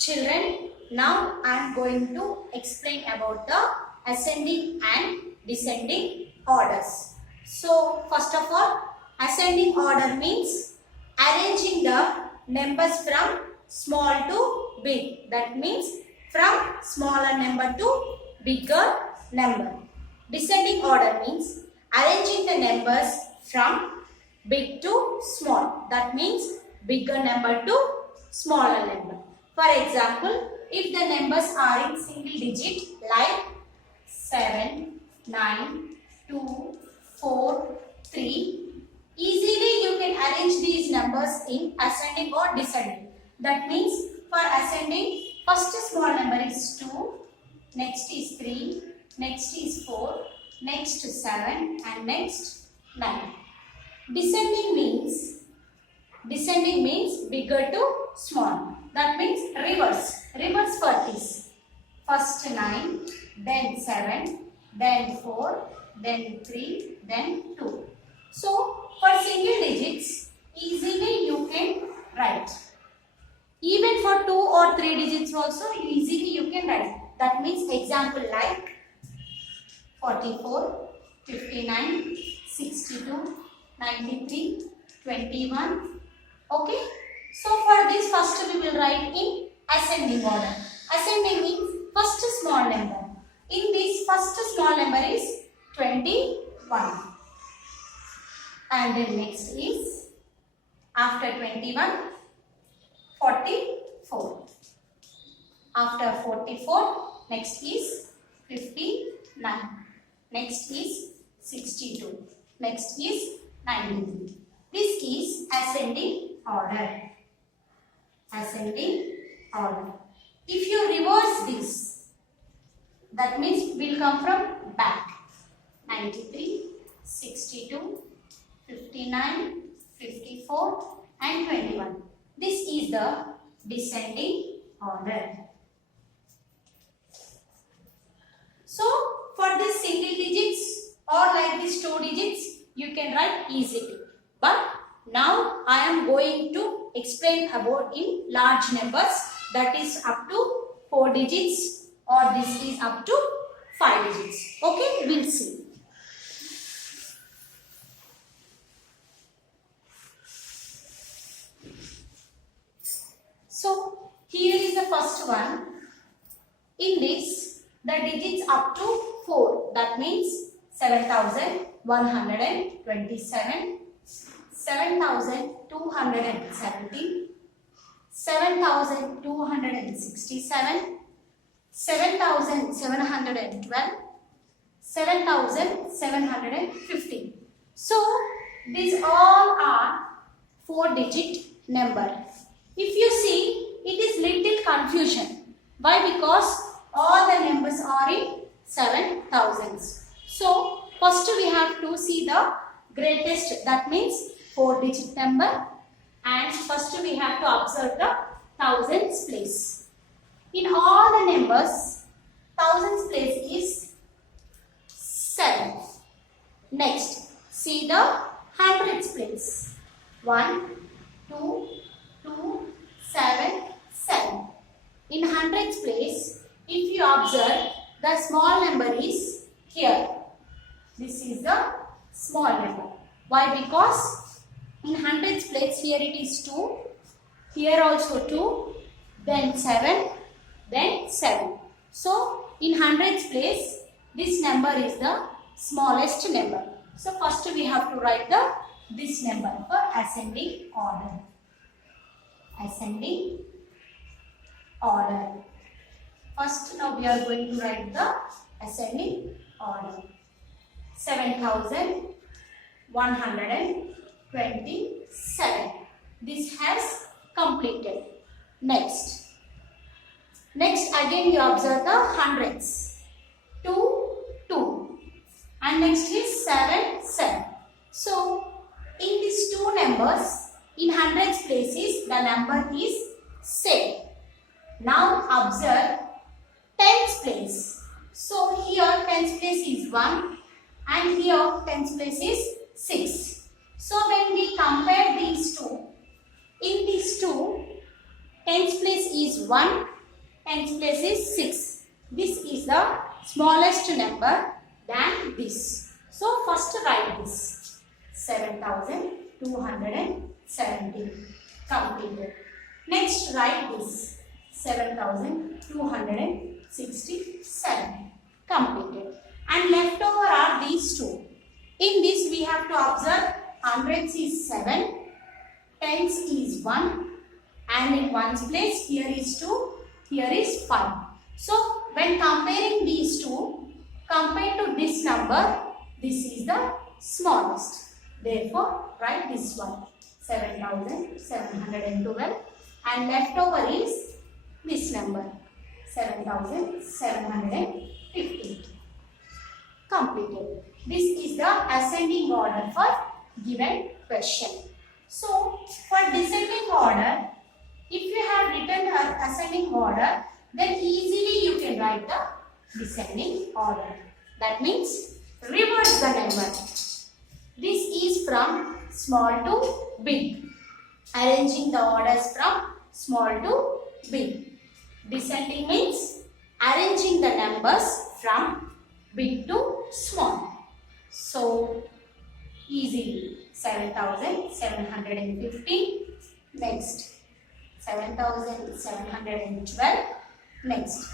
Children, now I am going to explain about the ascending and descending orders. So, first of all, ascending order means arranging the numbers from small to big. That means from smaller number to bigger number. Descending order means arranging the numbers from big to small. That means bigger number to smaller number. For example, if the numbers are in single digit like 7, 9, 2, 4, 3, easily you can arrange these numbers in ascending or descending. That means for ascending, first small number is 2, next is 3, next is 4, next 7 and next 9. Descending means bigger to small. That means reverse. Reverse for this. First 9, then 7, then 4, then 3, then 2. So, for single digits, easily you can write. Even for 2 or 3 digits also, easily you can write. That means example like 44, 59, 62, 93, 21. Okay. So for this first we will write in ascending order. Ascending means first small number. In this first small number is 21. And then next is after 21, 44. After 44, next is 59. Next is 62. Next is 93. This is ascending order. Ascending order. If you reverse this, that means will come from back. 93, 62, 59, 54 and 21. This is the descending order. So, for this single digits or like this 2 digits, you can write easily. But now I am going to explain about in large numbers, that is up to 4 digits or this is up to 5 digits. Okay, we'll see. So, here is the first one. In this, the digits up to 4. That means 7,127, 7,270, 7,267, 7,712, 7,750. So, these all are 4-digit number. If you see, it is little confusion. Why? Because all the numbers are in 7,000s. So, first we have to see the greatest, that means 4-digit number, and first we have to observe the thousands place. In all the numbers, thousands place is 7. Next, see the hundreds place. 1, 2, 2, 7, 7. In hundreds place, if you observe, the small number is here. This is the small number. Why? Because in hundreds place, here it is 2, here also 2, then 7, then 7. So, in hundreds place, this number is the smallest number. So, first we have to write this number for ascending order. Ascending order. First, now we are going to write the ascending order. 7,127. This has completed. Next again you observe the hundreds. 2, 2. And next is 7, 7. So, in these two numbers, in hundreds places, the number is same. Now observe tens place. So, here tens place is 1 and here tens place is 6. So, when we compare these two, in these two, tens place is 1, tens place is 6. This is the smallest number than this. So first write this. 7270 completed. Next write this. 7267 completed. And left over are these two. In this we have to observe hundreds is 7, tens is 1, and in ones place here is 2, here is 5. So when comparing these two, compared to this number, this is the smallest. Therefore write this one, 7712, and left over is this number, 7750. Completed. This is the ascending order for given question. So for descending order, if you have written an ascending order, then easily you can write the descending order. That means reverse the number. This is from small to big. Arranging the orders from small to big. Descending means arranging the numbers from big to small. So easily 7750. Next 7712. Next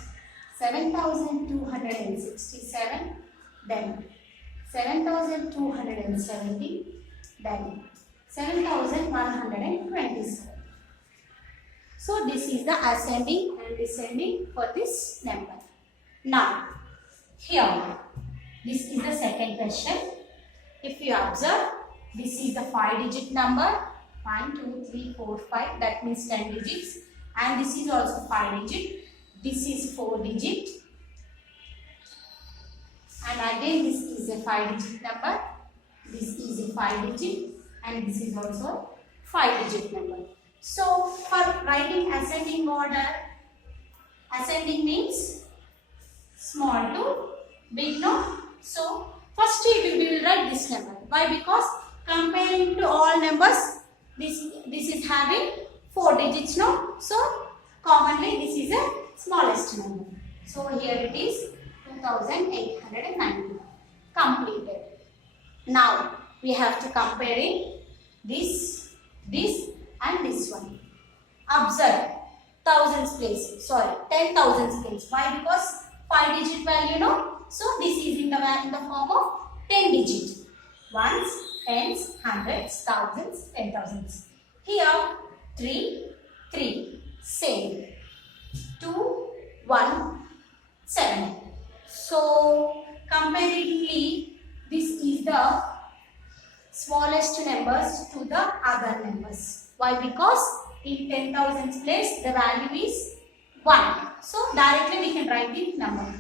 7267. Then 7270. Then 7127. So this is the ascending and descending for this number. Now here, this is the second question. If you observe, this is the 5-digit number. 1, 2, 3, 4, 5. That means 10 digits. And this is also 5-digit. This is 4-digit. And again this is a 5-digit number. This is a 5-digit. And this is also 5-digit number. So for writing ascending order, ascending means small to big, no? So first we will write this number. Why? Because comparing to all numbers, this is having 4 digits, no? So commonly this is the smallest number. So here it is 2890 completed. Now we have to comparing this and this one. Observe thousands place. Sorry, 10,000s place. Why? Because 5-digit value, no? So this is in the form of 10 digit. Ones, tens, hundreds, thousands, 10,000s. Here 3, 3, same. 2, 1, 7. So comparatively, this is the smallest numbers to the other numbers. Why? Because in 10,000s place the value is 1. So directly we can write the number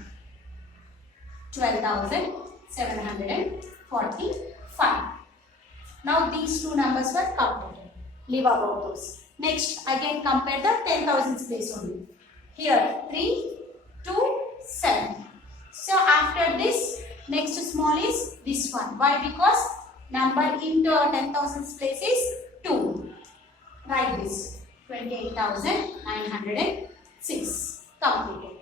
12,745. Now these two numbers were counted. Leave about those. Next again compare the 10,000s place only. Here 3, 2, 7. So after this, next small is this one. Why? Because number into 10,000s place is 2. Write this 28,906. Completed.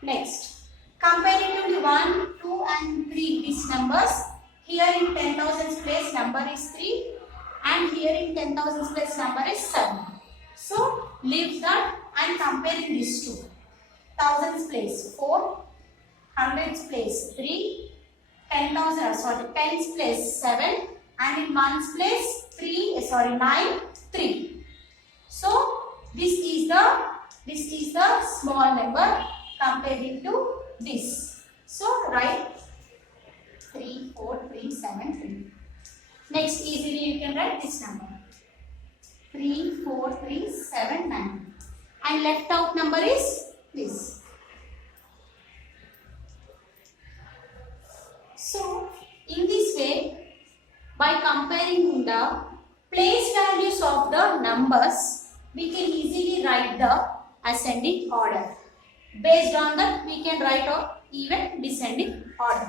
Next, comparatively 1, 2 and 3 these numbers. Here in 10,000s place number is 3 and here in 10,000s place number is 7. So leave that and comparing these two. Thousands place 4, hundreds place 3, 10,000 tens place 7 and in ones place 9, 3. So this is the small number comparing to this. So write 3, 4, 3, 7, 3. Next easily you can write this number 3, 4, 3, 7, 9 and left out number is this. So in this way, by comparing the place values of the numbers, we can easily write the ascending order. Based on that, we can write or even descending order.